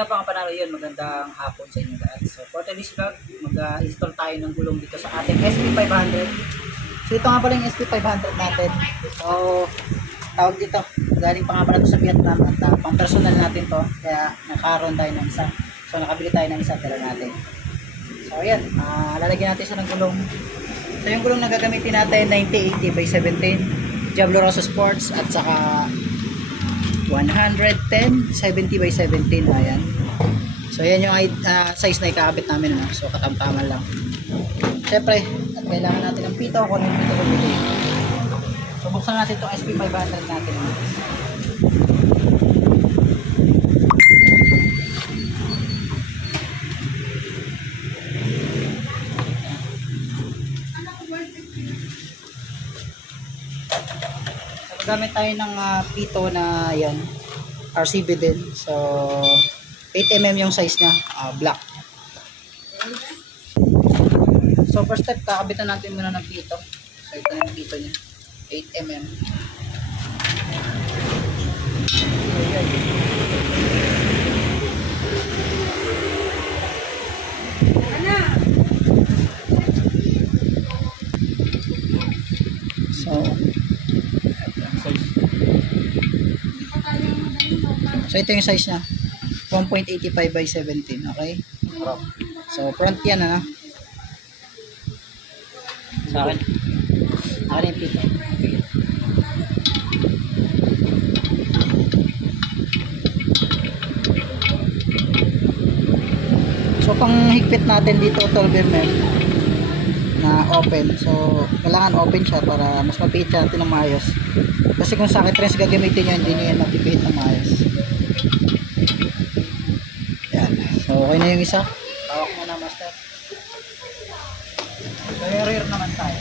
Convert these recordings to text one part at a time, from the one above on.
Sa mga panalo yun, magandang hapon sa inyo lahat. So for today's vlog, mag-install tayo ng gulong dito sa ating SP500. So ito nga pala yung SP500 natin. So tawag dito, galing pa nga pala ito sa Vietnam at pang personal natin to. Kaya nakaroon tayo ng isa. So nakabili tayo ng isa, tala natin. So ayan, lalagyan natin siya ng gulong. So yung gulong na gagamitin natin 9080 by 17 Diablo Rosso Sports at saka 110 70 by 17. Ayan. So yan yung size na ikakabit namin. So katamtaman lang. Siyempre, at kailangan natin ng pito kung ano yung pito bumili. So buksan natin itong SP500 natin. Gamit tayo ng pito na yan, RCB din. So 8mm yung size niya, black. So first step, kakabitan natin muna ng pito. So ito na yung pito niya, 8mm. So ito yung size niya, 1.85 by 17, okay? So front yan sa akin yung pito. So pang higpit natin dito 12mm na open. So kailangan open siya para mas mapihit natin ng maayos. Kasi kung sakit rin gagamitin nyo, hindi nyo yan mapipihit ng maayos. Yan. So okay na yung isa. Tawak mo na, master. So yung rear naman tayo.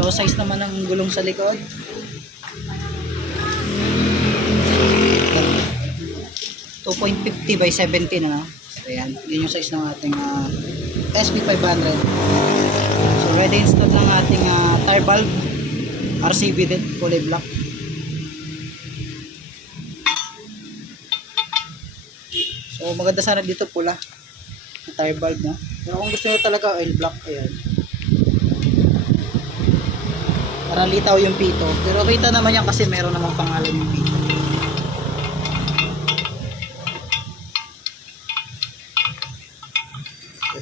So size naman ng gulong sa likod, 2.50 by 17. So yan, yun yung size ng ating SP500. So ready install ng ating tire valve, RCB din, kulay black. So maganda sana dito pula yung tire valve, no? Pero kung gusto nyo talaga oil black, ayan, para litaw yung pito. Pero kita naman yan kasi meron namang pangalan yung pito.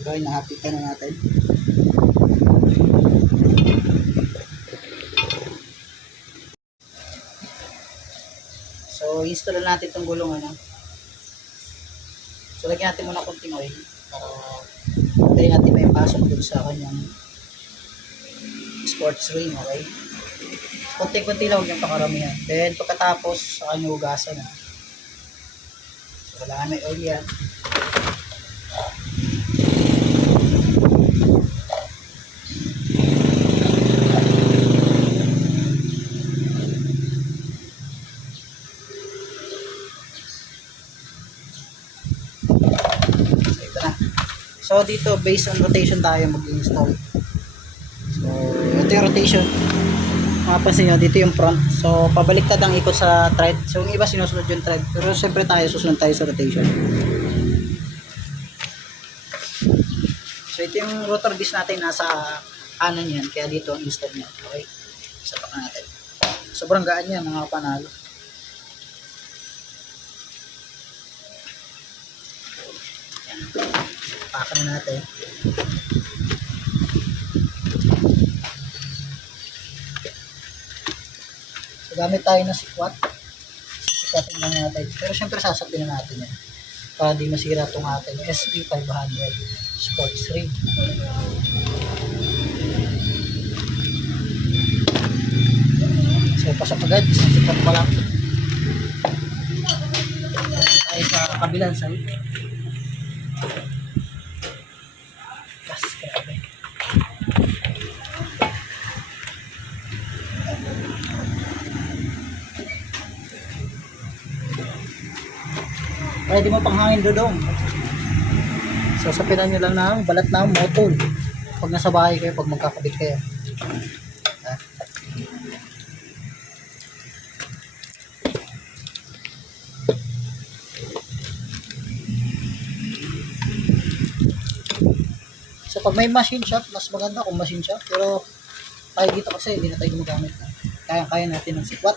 Ito ay nahapitan na natin. So install natin itong gulong. So lagyan natin muna konting oil para pwede natin may pasok dun sa kanyang sports ring, okay? Konti-konti lang, huwag yung pakaramihan. Then pagkatapos sa kanyang hugasan. So kailangan may oil yan. So ito na. So dito based on rotation tayo mag-install. So ito yung rotation. Mapapansin nyo, dito yung front. So pabaliktad ang ikot sa thread. So yung iba sinusunod yung thread. Pero siyempre tayo susunod tayo sa rotation. So ito yung rotor disc natin, nasa kanan yan. Kaya dito ang install niya. Okay, sapak natin. Sobrang gaan yan, mga panalo. Yan. Pakan na natin. Gamit tayo ng sikwat. Sisikatin lang natin. Pero syempre sasaktin na natin yan para di masira itong ating SP500 Sports Ring. So pasok agad. Sikat pa lang. Tayo sa kabilang side. Gas, grabe. Pwede mo pang hangin dodong. Sasapinan nyo lang ng balat ng motor. Pag nasa bahay kayo, pag magkakabit kayo. Ha? So pag may machine shop, mas maganda kung machine shop. Pero tayo dito kasi hindi na tayo gumagamit. Kaya-kaya natin ng sikwat.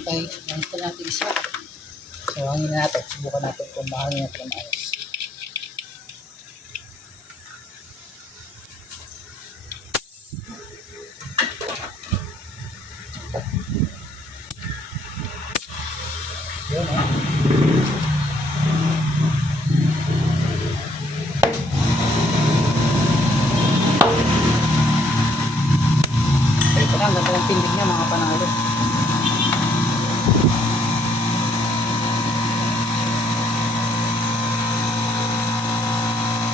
Okay, na-install natin isa. So, hangin natin. Subukan natin kung mahangin natin ang ayos. Yun, ito na, ang ganda ng tindig niya mga panalo.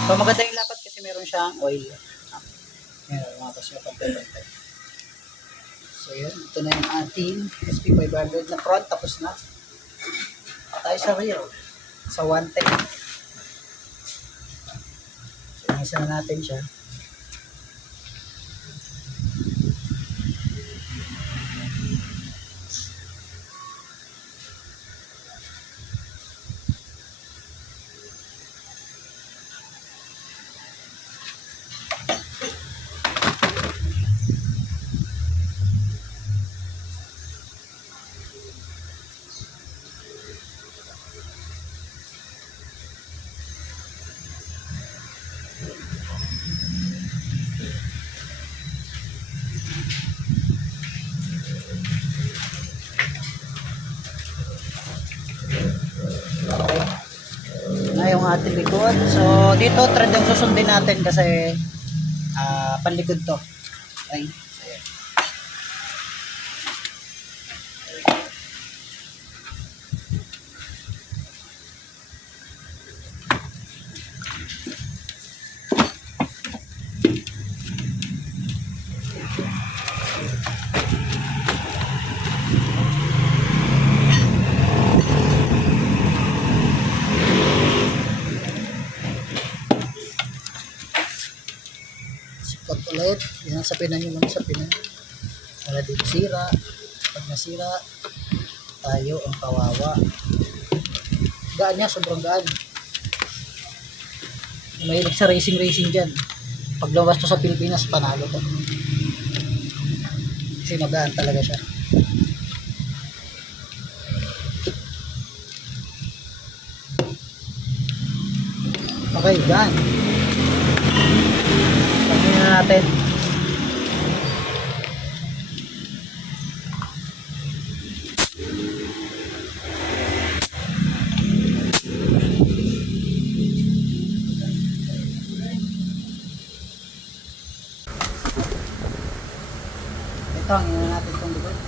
So maganda yung lapat kasi meron siyang oil. Meron mga kasya pagpapantay. So yun, ito na yung ating SP500 na front, tapos na. Tayo sa rear, sa 110. So isa na natin siya. Okay. Na yung ating likod. So dito thread yung susundin natin kasi panlikod to. Okay. So, yan. Sikot ulit. Yan, sapinan nyo muna, sapinan. Para di sira. Pag nasira, tayo ang kawawa. Gaan niya, sobrang gaan. Mahilig sa racing dyan. Pag lumabas to sa Pilipinas, panalo to. Kasi magaan talaga siya. Okay, gaan. Pagin na natin. Ito, hangin na natin itong likod.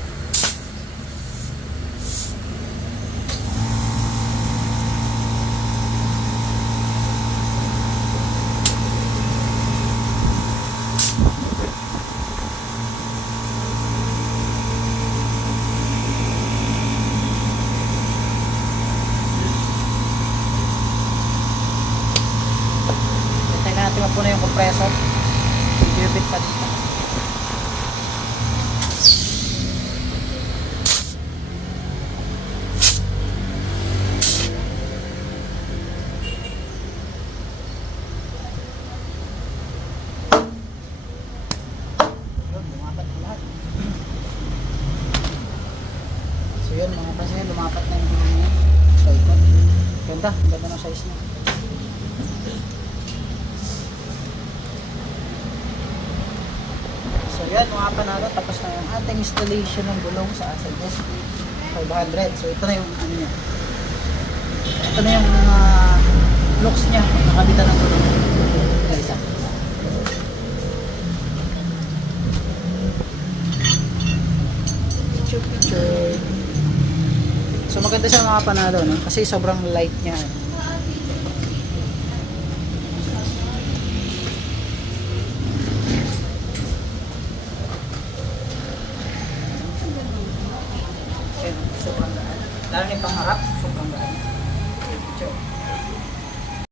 Hintay natin mapuna yung compressor. Bibit pa dito. So yun mga kasi lumapat na yung gulong niya sa ikot. Ganda, ganda ng size niya. So yun mga panalo, tapos na yung ating installation ng gulong sa ating SP500. So ito na yung ano niya. Ito na yung looks niya, nakabitan ng gulong. Guys, picture. So maganda siya mga panalo, no? Kasi sobrang light niya. Sobrang gaan. Lalo na yung pangharap, sobrang gaan.